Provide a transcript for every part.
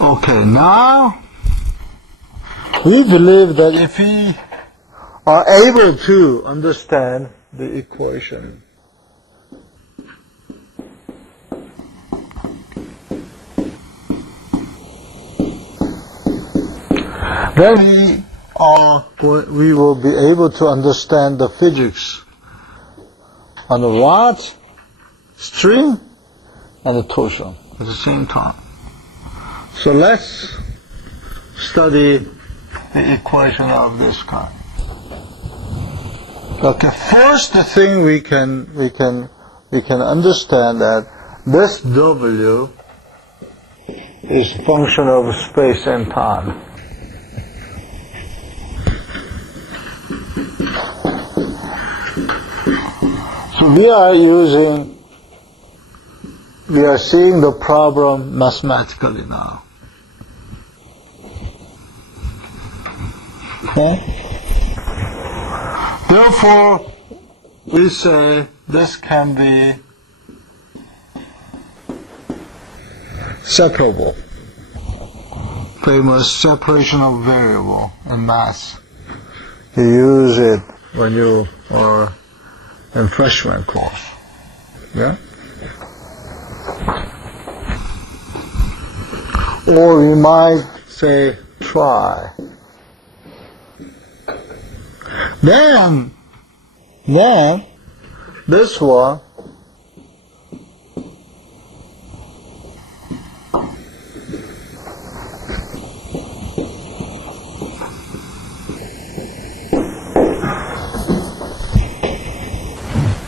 Okay, now we believe that if we are able to understand the equation, then we will be able to understand the physics on the rod, string, and the torsion at the same time. So let's study the equation of this kind. Okay, first the thing we can understand that this W is a function of space and time. So we are seeing the problem mathematically now. Okay? Therefore, we say this can be separable. Famous separation of variable in math. You use it when you are in freshman course. Yeah? Or we might say try. Then this one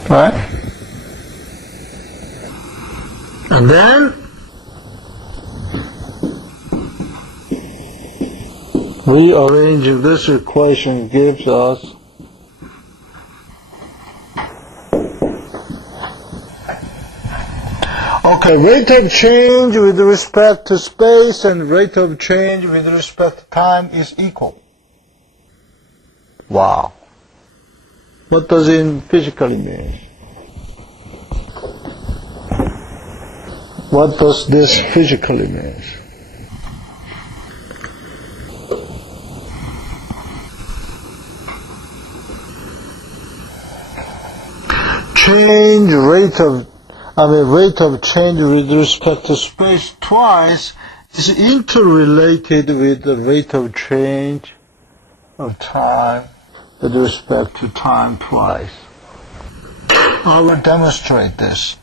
right? And then rearranging this equation gives us rate of change with respect to space and rate of change with respect to time is equal. Wow. What does it physically mean? What does this physically mean? Rate of change with respect to space twice is interrelated with the rate of change of time with respect to time twice. I will demonstrate this.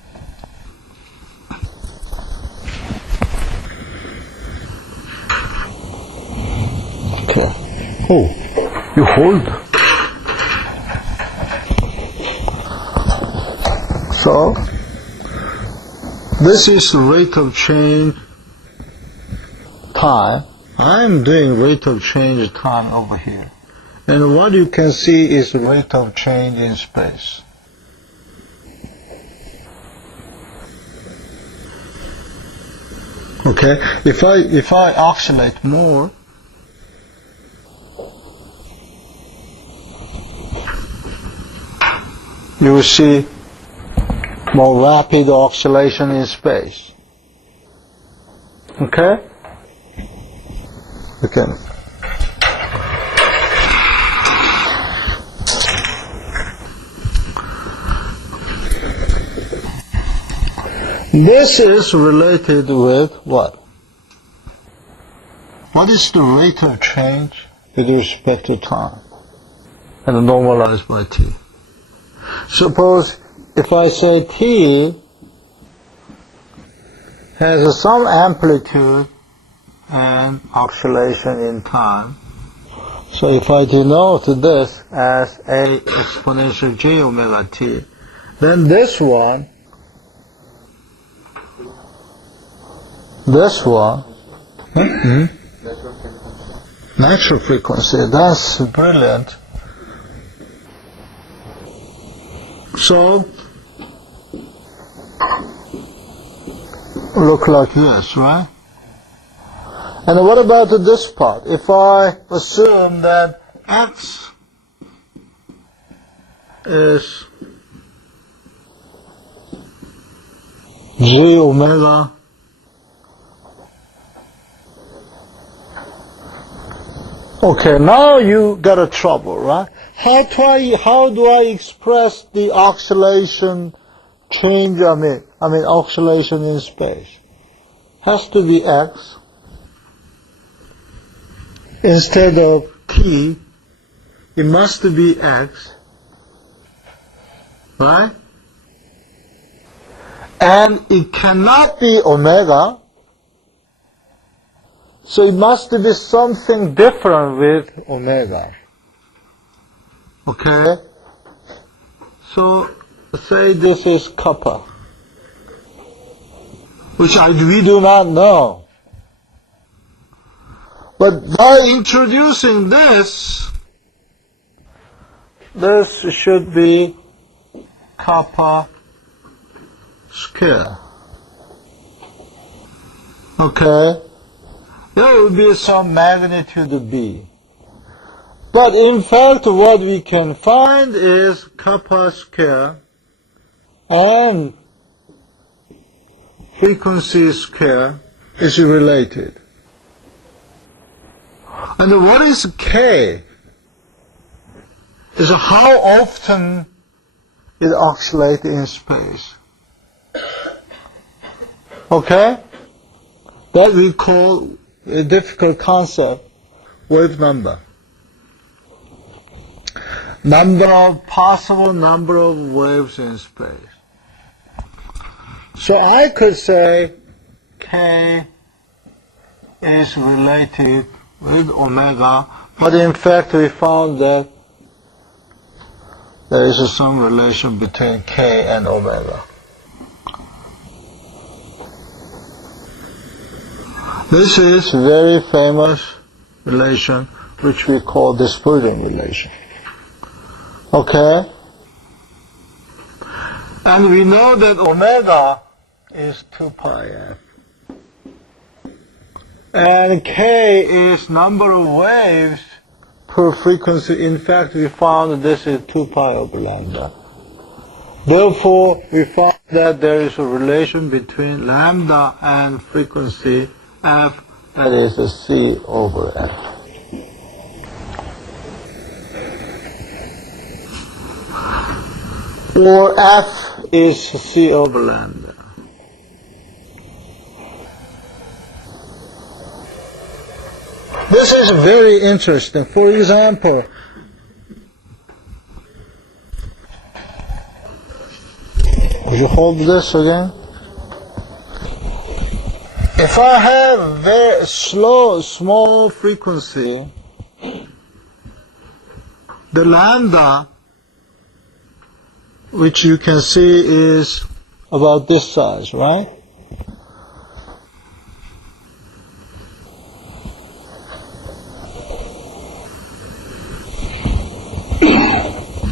Okay. Oh, you hold. So, this is rate of change time. I'm doing rate of change time over here. And what you can see is rate of change in space. Okay, if I oscillate more, you will see more rapid oscillation in space. Okay? Okay. This is related with what? What is the rate of change with respect to time? And normalized by t. Suppose if I say t has some amplitude and oscillation in time, so if I denote this as a exponential j omega t, then this one, natural frequency, that's brilliant. So, look like this, right? And what about this part? If I assume that x is j omega Okay, now you got a trouble, right? How do I express the oscillation change, oscillation in space? Has to be x. Instead of t, it must be x, right? And it cannot be omega, so it must be something different with omega. Okay? So, say this is kappa, which we do not know. But by introducing this should be kappa square. Okay? There will be some magnitude b. But in fact, what we can find is kappa square and frequency square is related. And what is k? Is how often it oscillates in space. Okay? That we call a difficult concept, wave number. Possible number of waves in space. So I could say k is related with omega, but in fact we found that there is some relation between k and omega. This is a very famous relation which we call dispersion relation. Okay? And we know that omega is 2 pi f. And k is number of waves per frequency. In fact, we found this is 2 pi over lambda. Therefore, we found that there is a relation between lambda and frequency f, that is a c over f. Or f is c over lambda. This is very interesting. For example, would you hold this again? If I have very small frequency, the lambda, which you can see is about this size, right?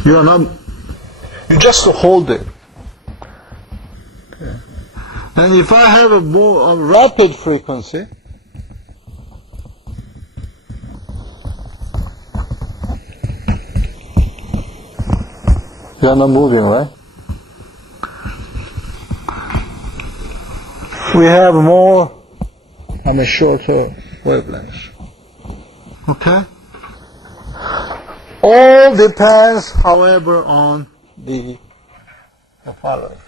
You just hold it. Okay. And if I have a more rapid frequency, you are not moving, right? We have more, shorter wavelengths. Okay? All depends, however, on the following.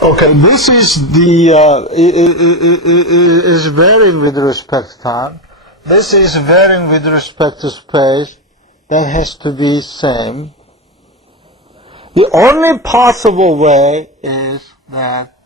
Okay, this is is varying with respect to time. This is varying with respect to space. That has to be same. The only possible way is that